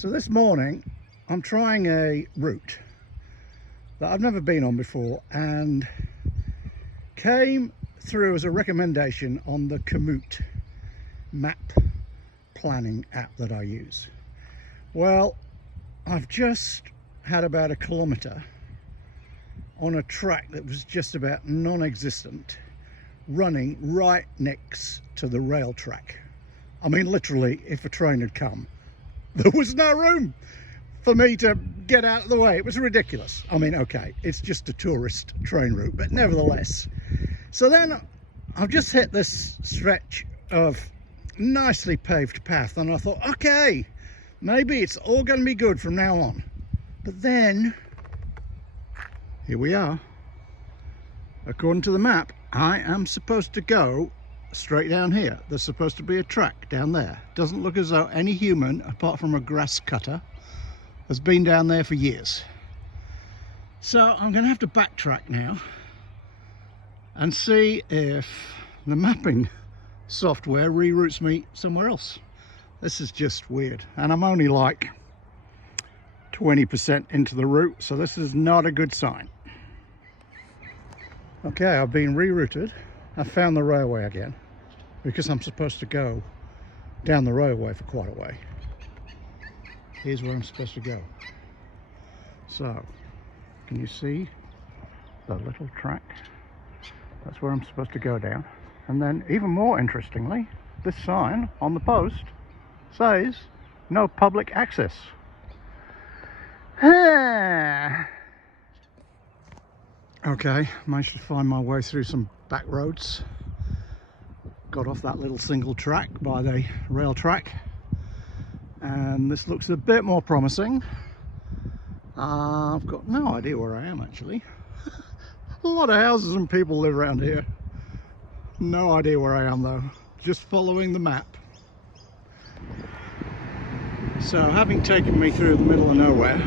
So this morning I'm trying a route that I've never been on before and came through as a recommendation on the Komoot map planning app that I use. Well, I've just had about a kilometre on a track that was just about non-existent, running right next to the rail track. I mean, literally, if a train had come, there was no room for me to get out of the way. It was ridiculous. I mean, okay, it's just a tourist train route, but nevertheless. So then I've just hit this stretch of nicely paved path and I thought, okay, maybe it's all going to be good from now on. But then, here we are. According to the map, I am supposed to go straight down here. There's supposed to be a track down there. Doesn't look as though any human, apart from a grass cutter, has been down there for years. So I'm going to have to backtrack now and see if the mapping software reroutes me somewhere else. This is just weird, and I'm only like 20% into the route, so this is not a good sign. Okay, I've been rerouted. I found the railway again because I'm supposed to go down the railway for quite a way. Here's where I'm supposed to go. So, can you see the little track? That's where I'm supposed to go down. And then, even more interestingly, this sign on the post says no public access. Okay, managed to find my way through some back roads. Got off that little single track by the rail track. And this looks a bit more promising. I've got no idea where I am actually. A lot of houses and people live around here. No idea where I am though. Just following the map. So having taken me through the middle of nowhere,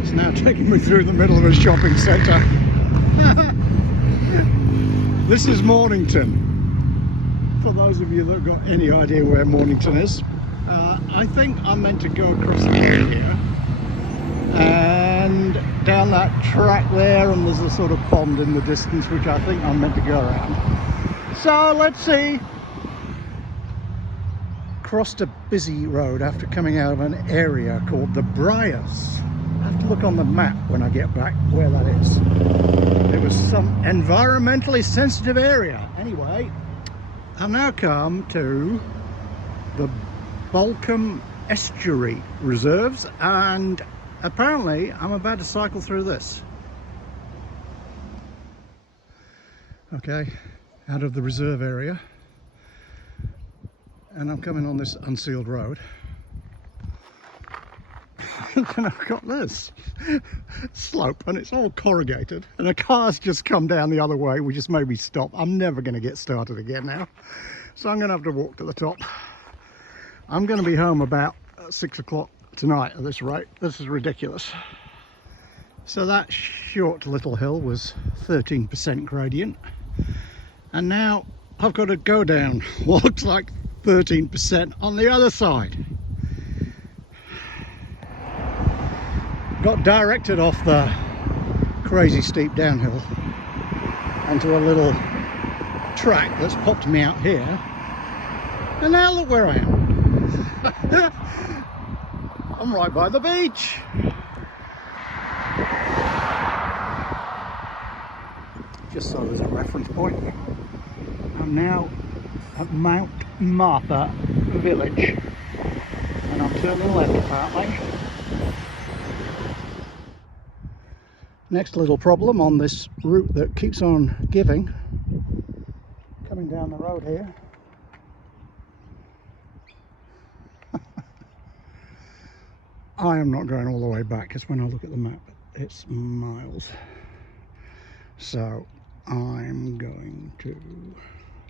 it's now taking me through the middle of a shopping centre. This is Mornington. For those of you that have got any idea where Mornington is, I think I'm meant to go across the road here and down that track there, and there's a sort of pond in the distance which I think I'm meant to go around. So let's see. Crossed a busy road after coming out of an area called the Briars. I have to look on the map when I get back where that is. It was some environmentally sensitive area. Anyway, I've now come to the Balcombe Estuary Reserves, and apparently I'm about to cycle through this. Okay, out of the reserve area, and I'm coming on this unsealed road. And I've got this slope and it's all corrugated, and a car's just come down the other way which just made me stop. I'm never going to get started again now, so I'm going to have to walk to the top. I'm going to be home about 6 o'clock tonight at this rate. This is ridiculous. So that short little hill was 13% gradient, and now I've got to go down what looks like 13% on the other side. Got directed off the crazy steep downhill onto a little track that's popped me out here, and now look where I am. I'm right by the beach. Just so there's a reference point, I'm now at Mount Martha Village, and I'm turning left apparently. Next little problem on this route that keeps on giving, coming down the road here. I am not going all the way back, because when I look at the map it's miles. So I'm going to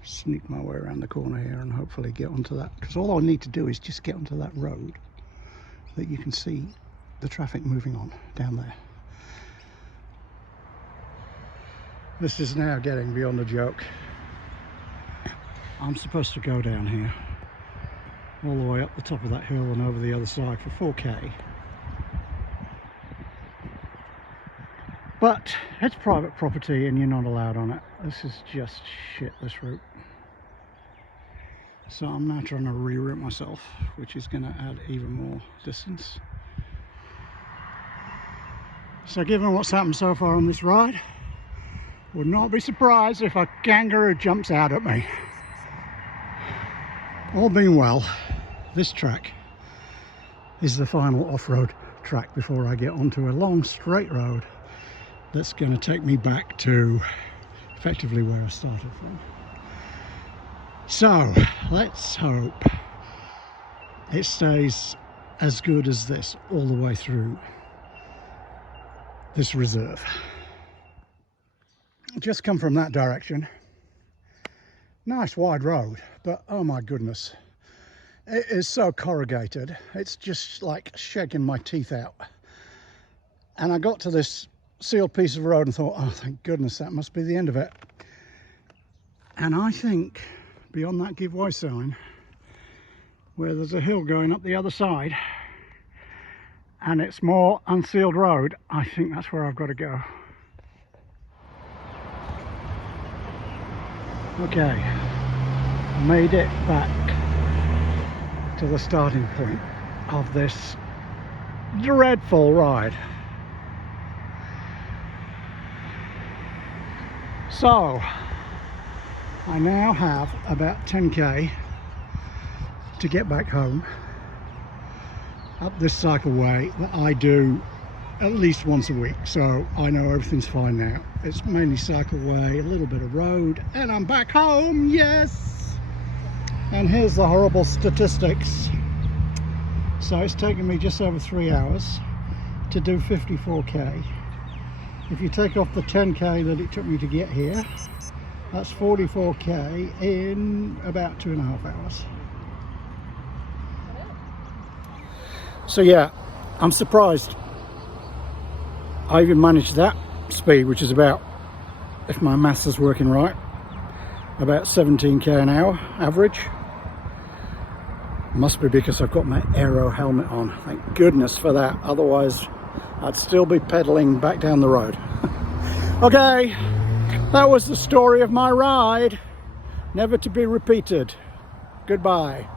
sneak my way around the corner here and hopefully get onto that, because all I need to do is just get onto that road that you can see the traffic moving on down there. This is now getting beyond a joke. I'm supposed to go down here all the way up the top of that hill and over the other side for 4k. But it's private property and you're not allowed on it. This is just shit, this route. So I'm now trying to reroute myself, which is going to add even more distance. So given what's happened so far on this ride, would not be surprised if a kangaroo jumps out at me. All being well, this track is the final off-road track before I get onto a long straight road that's going to take me back to effectively where I started from. So let's hope it stays as good as this all the way through this reserve. Just come from that direction. Nice wide road, but oh my goodness, it is so corrugated. It's just like shaking my teeth out. And I got to this sealed piece of road and thought, oh thank goodness, that must be the end of it. And I think beyond that give way sign, where there's a hill going up the other side and it's more unsealed road, I think that's where I've got to go. Okay, made it back to the starting point of this dreadful ride. So I now have about 10k to get back home up this cycleway that I do at least once a week, so I know everything's fine now. It's mainly cycleway, a little bit of road, and I'm back home, yes! And here's the horrible statistics. So it's taken me just over 3 hours to do 54k. If you take off the 10k that it took me to get here, that's 44k in about 2.5 hours. So yeah, I'm surprised I even managed that speed, which is about, if my maths is working right, about 17k an hour average. Must be because I've got my aero helmet on. Thank goodness for that, otherwise I'd still be pedaling back down the road. Okay, that was the story of my ride, never to be repeated. Goodbye.